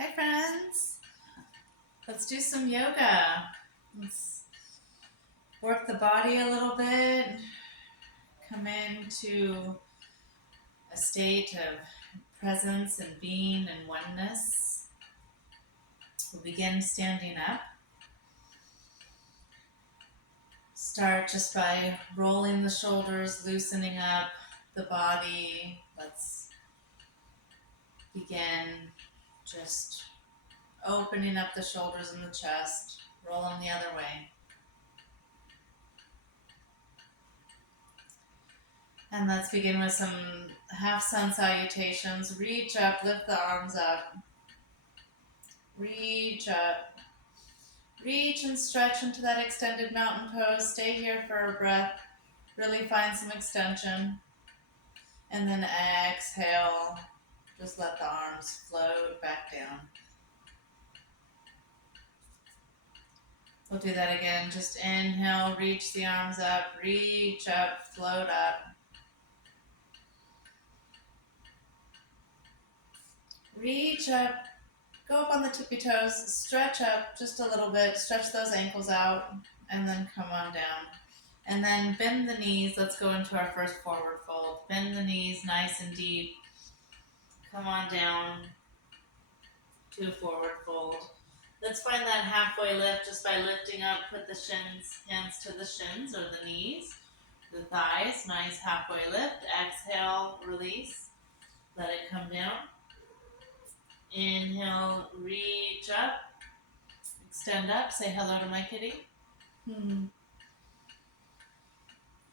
Hi friends, let's do some yoga. Let's work the body a little bit, come into a state of presence and being and oneness. We'll begin standing up. Start just by rolling the shoulders, loosening up the body. Let's begin just opening up the shoulders and the chest, rolling the other way. And let's begin with some half sun salutations. Reach up, lift the arms up. Reach up. Reach and stretch into that extended mountain pose. Stay here for a breath. Really find some extension. And then exhale. Just let the arms float back down. We'll do that again. Just inhale, reach the arms up. Reach up, float up. Reach up. Go up on the tippy toes, stretch up just a little bit, stretch those ankles out, and then come on down. And then bend the knees. Let's go into our first forward fold. Bend the knees nice and deep. Come on down to a forward fold. Let's find that halfway lift just by lifting up. Put the hands to the shins or the knees, the thighs. Nice halfway lift. Exhale, release. Let it come down. Inhale, reach up, extend up, say hello to my kitty.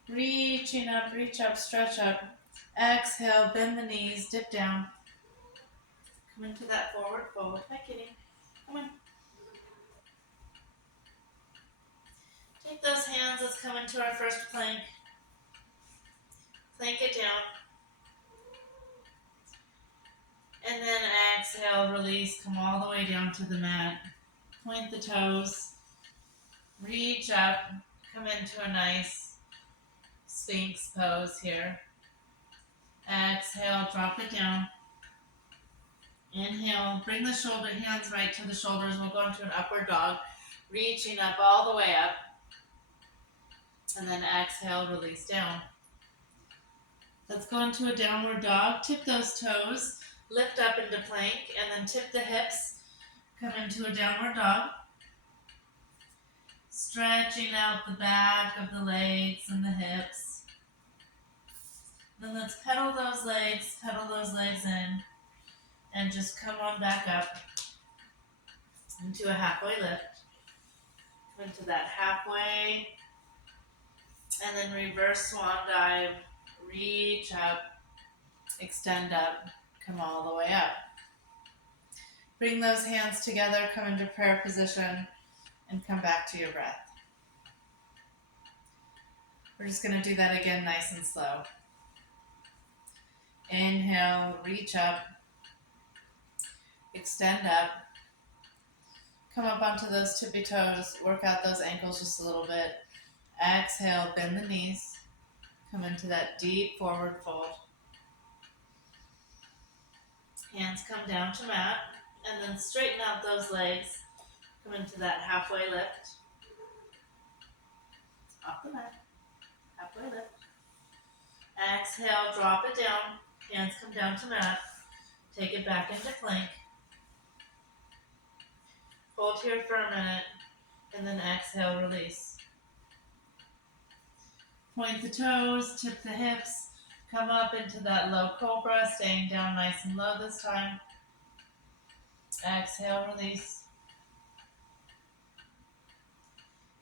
Reaching up, reach up, stretch up. Exhale, bend the knees, dip down. Come into that forward fold. Hi kitty, come on. Take those hands, let's come into our first plank. Plank it down. And then exhale, release, come all the way down to the mat. Point the toes. Reach up, come into a nice Sphinx pose here. Exhale, drop it down. Inhale, bring the hands right to the shoulders. We'll go into an upward dog, reaching up all the way up. And then exhale, release down. Let's go into a downward dog. Tip those toes, lift up into plank, and then tip the hips. Come into a downward dog. Stretching out the back of the legs and the hips. Then let's pedal those legs in, and just come on back up into a halfway lift. Come into that halfway, and then reverse swan dive. Reach up, extend up, come all the way up. Bring those hands together, come into prayer position, and come back to your breath. We're just going to do that again nice and slow. Inhale, reach up, extend up, come up onto those tippy toes, work out those ankles just a little bit. Exhale, bend the knees, come into that deep forward fold. Hands come down to mat, and then straighten out those legs. Come into that halfway lift. Off the mat, halfway lift. Exhale, drop it down. Hands come down to mat. Take it back into plank. Hold here for a minute, and then exhale, release. Point the toes, tip the hips, come up into that low cobra, staying down nice and low this time. Exhale, release.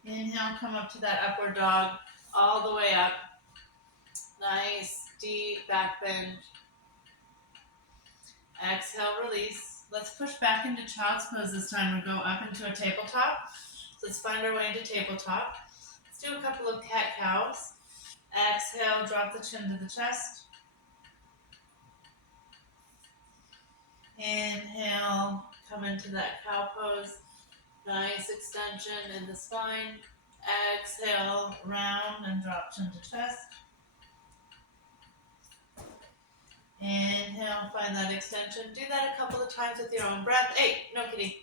Inhale, come up to that upward dog, all the way up. Nice, deep back bend. Exhale, release. Let's push back into child's pose this time and go up into a tabletop. So let's find our way into tabletop. Let's do a couple of cat-cows. Exhale, drop the chin to the chest. Inhale, come into that cow pose. Nice extension in the spine. Exhale, round and drop chin to chest. Inhale, find that extension. Do that a couple of times with your own breath. Hey, no kitty.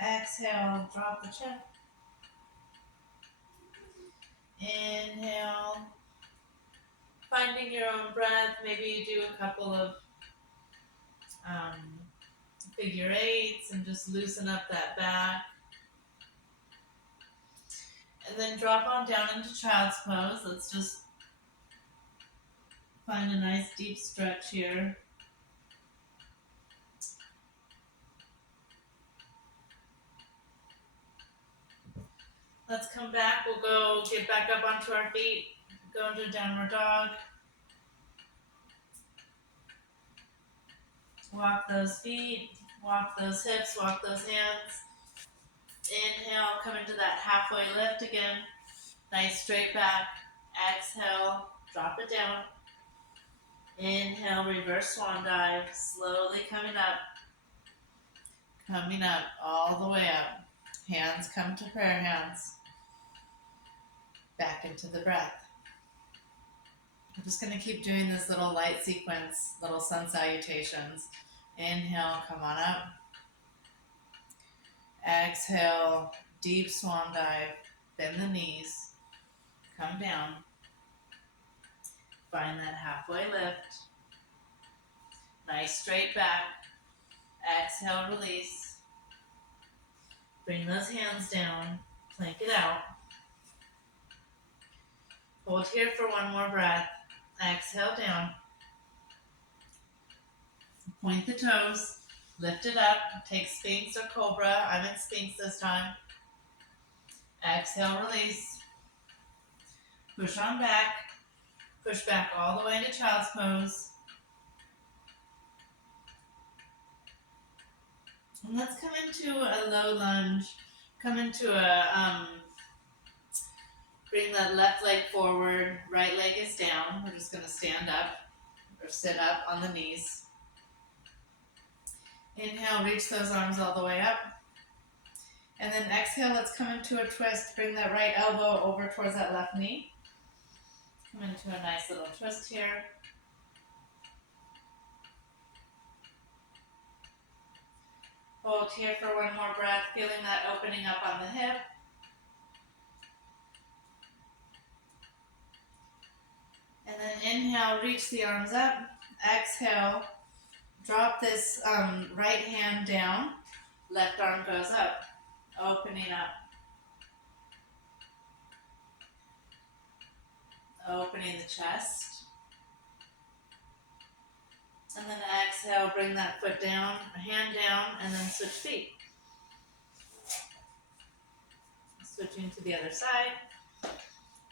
Exhale, drop the chin. Inhale, finding your own breath. Maybe you do a couple of figure eights and just loosen up that back. And then drop on down into child's pose. Let's just find a nice deep stretch here. Let's come back. We'll go get back up onto our feet. Go into downward dog. Walk those feet. Walk those hips. Walk those hands. Inhale, come into that halfway lift again. Nice straight back. Exhale, drop it down. Inhale, reverse swan dive. Slowly coming up. Coming up, all the way up. Hands come to prayer hands. Back into the breath. I'm just going to keep doing this little light sequence, little sun salutations. Inhale, come on up. Exhale, deep swan dive. Bend the knees. Come down. Find that halfway lift. Nice straight back. Exhale, release. Bring those hands down. Plank it out. Hold here for one more breath. Exhale down. Point the toes. Lift it up. Take Sphinx or Cobra. I'm in Sphinx this time. Exhale, release. Push on back. Push back all the way into child's pose. And let's come into a low lunge. Come into bring that left leg forward. Right leg is down. We're just going to stand up or sit up on the knees. Inhale, reach those arms all the way up. And then exhale, let's come into a twist. Bring that right elbow over towards that left knee. Come into a nice little twist here. Hold here for one more breath, feeling that opening up on the hip. And then inhale, reach the arms up. Exhale, drop this right hand down. Left arm goes up, opening up. Opening the chest. And then exhale, bring that foot down, hand down, and then switch feet. Switching to the other side.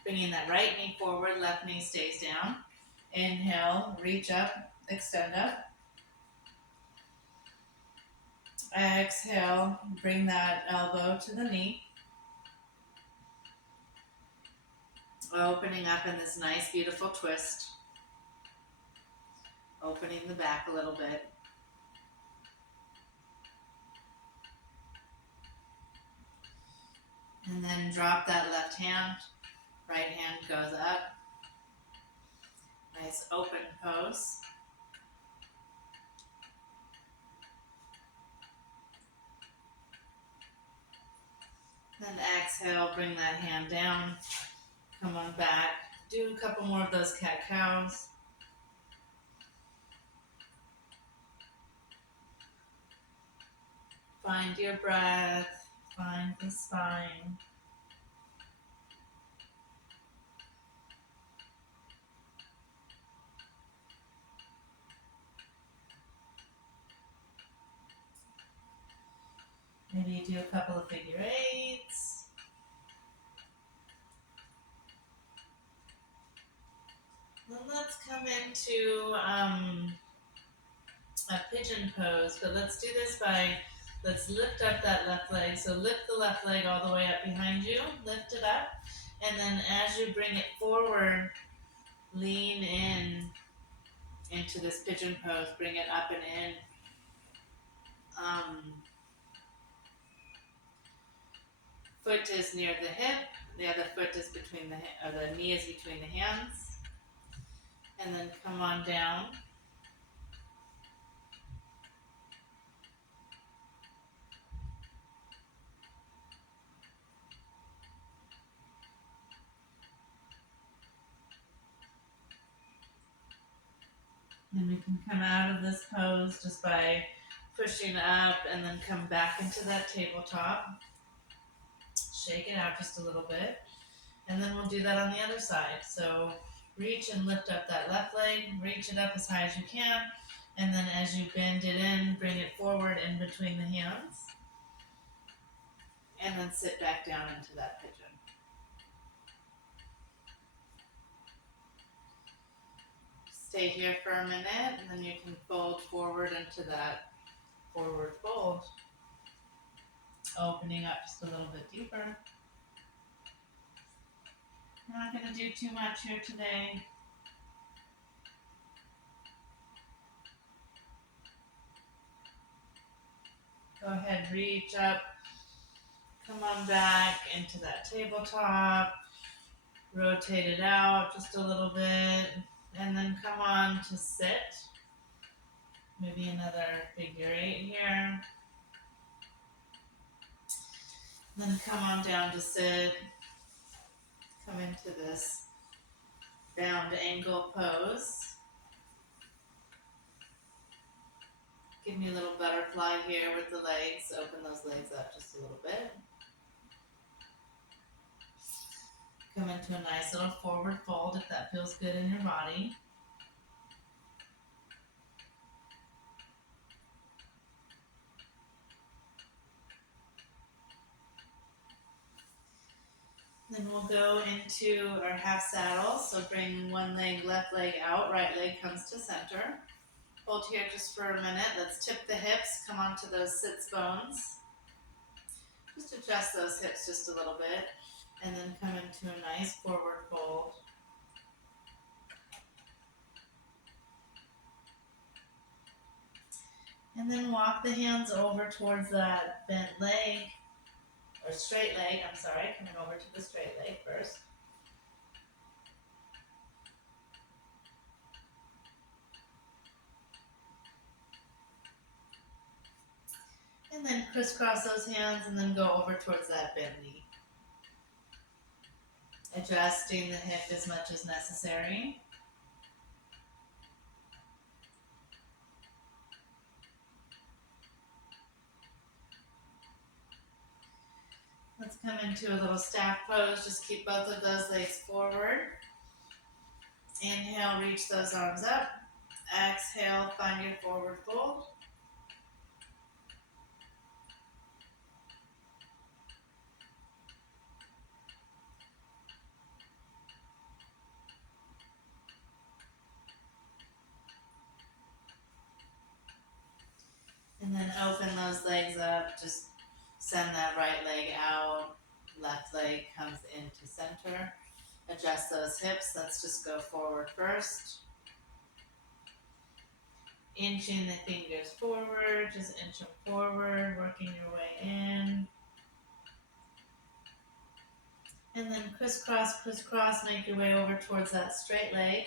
Bringing that right knee forward, left knee stays down. Inhale, reach up, extend up. Exhale, bring that elbow to the knee. Opening up in this nice, beautiful twist. Opening the back a little bit. And then drop that left hand. Right hand goes up. Nice open pose. Then exhale, bring that hand down. Come on back. Do a couple more of those cat-cows. Find your breath. Find the spine. Maybe do a couple of figure eights. Then let's come into a pigeon pose, but let's do this by, let's lift up that left leg. So lift the left leg all the way up behind you, lift it up, and then as you bring it forward, lean in into this pigeon pose, bring it up and in. Foot is near the hip, the other foot is between the knee is between the hands. And then come on down. And we can come out of this pose just by pushing up and then come back into that tabletop. Shake it out just a little bit. And then we'll do that on the other side. So reach and lift up that left leg, reach it up as high as you can, and then as you bend it in, bring it forward in between the hands, and then sit back down into that pigeon. Stay here for a minute, and then you can fold forward into that forward fold, opening up just a little bit deeper. We're not going to do too much here today. Go ahead, reach up, come on back into that tabletop, rotate it out just a little bit, and then come on to sit. Maybe another figure 8 here. Then come on down to sit. Come into this bound ankle pose. Give me a little butterfly here with the legs. Open those legs up just a little bit. Come into a nice little forward fold if that feels good in your body. Then we'll go into our half saddle. So bring one leg, left leg out, right leg comes to center. Hold here just for a minute. Let's tip the hips, come onto those sits bones. Just adjust those hips just a little bit, and then come into a nice forward fold. And then walk the hands over towards that bent leg, or straight leg, I'm sorry, coming over to the straight leg first. And then crisscross those hands and then go over towards that bent knee. Adjusting the hip as much as necessary. Let's come into a little staff pose. Just keep both of those legs forward. Inhale, reach those arms up. Exhale, find your forward fold. And then open those legs up. Just send that right leg out. Left leg comes into center. Adjust those hips. Let's just go forward first. Inching the fingers forward. Just inch them forward. Working your way in. And then crisscross, crisscross. Make your way over towards that straight leg.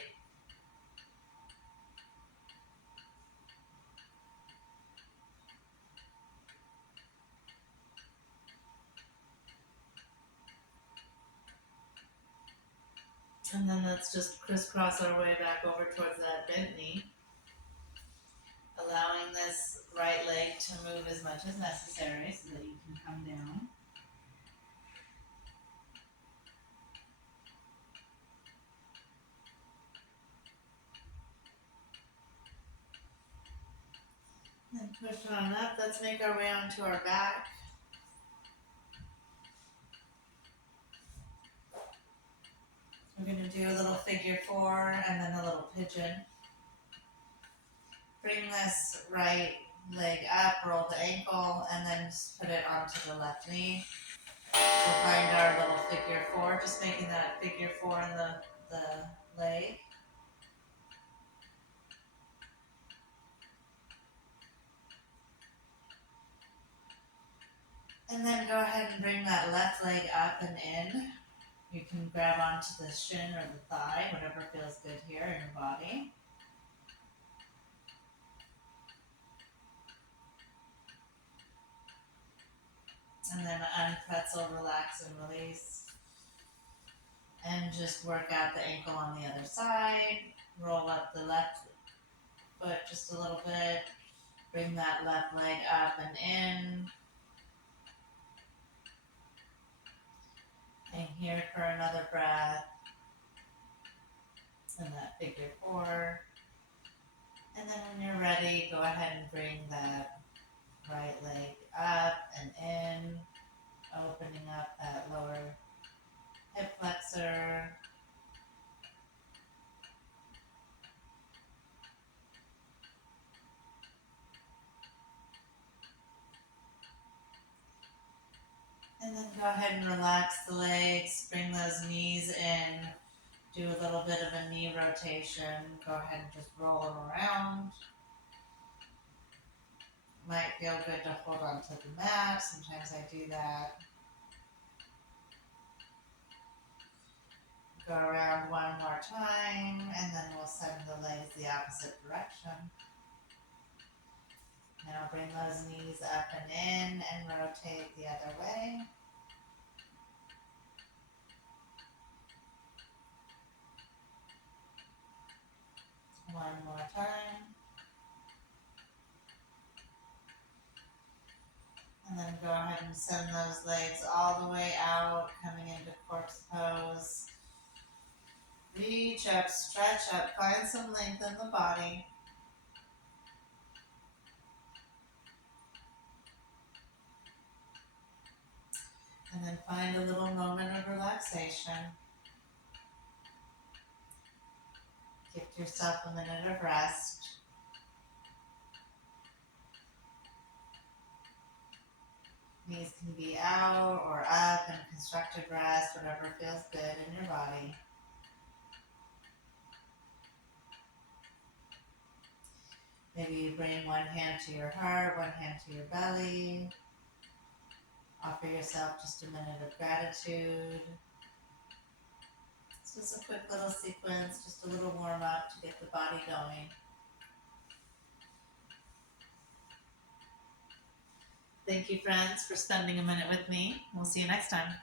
And then let's just crisscross our way back over towards that bent knee. Allowing this right leg to move as much as necessary so that you can come down. And push on up. Let's make our way onto our back. We're going to do a little figure 4 and then a little pigeon. Bring this right leg up, roll the ankle, and then just put it onto the left knee. We'll find our little figure 4, just making that figure 4 in the leg. And then go ahead and bring that left leg up and in. You can grab onto the shin or the thigh, whatever feels good here in your body. And then unpretzel, relax and release. And just work out the ankle on the other side. Roll up the left foot just a little bit. Bring that left leg up and in. And here for another breath. And that figure 4. And then when you're ready, go ahead and bring that right leg up and in, opening up that lower hip flexor. And then go ahead and relax the legs, bring those knees in, do a little bit of a knee rotation. Go ahead and just roll them around. Might feel good to hold onto the mat. Sometimes I do that. Go around one more time, and then we'll send the legs the opposite direction. Now bring those knees up and in and rotate the other way. One more time. And then go ahead and send those legs all the way out, coming into corpse pose. Reach up, stretch up, find some length in the body. And then find a little moment of relaxation. Give yourself a minute of rest. Knees can be out or up in constructive rest, whatever feels good in your body. Maybe you bring one hand to your heart, one hand to your belly. Offer yourself just a minute of gratitude. It's just a quick little sequence, just a little warm up to get the body going. Thank you, friends, for spending a minute with me. We'll see you next time.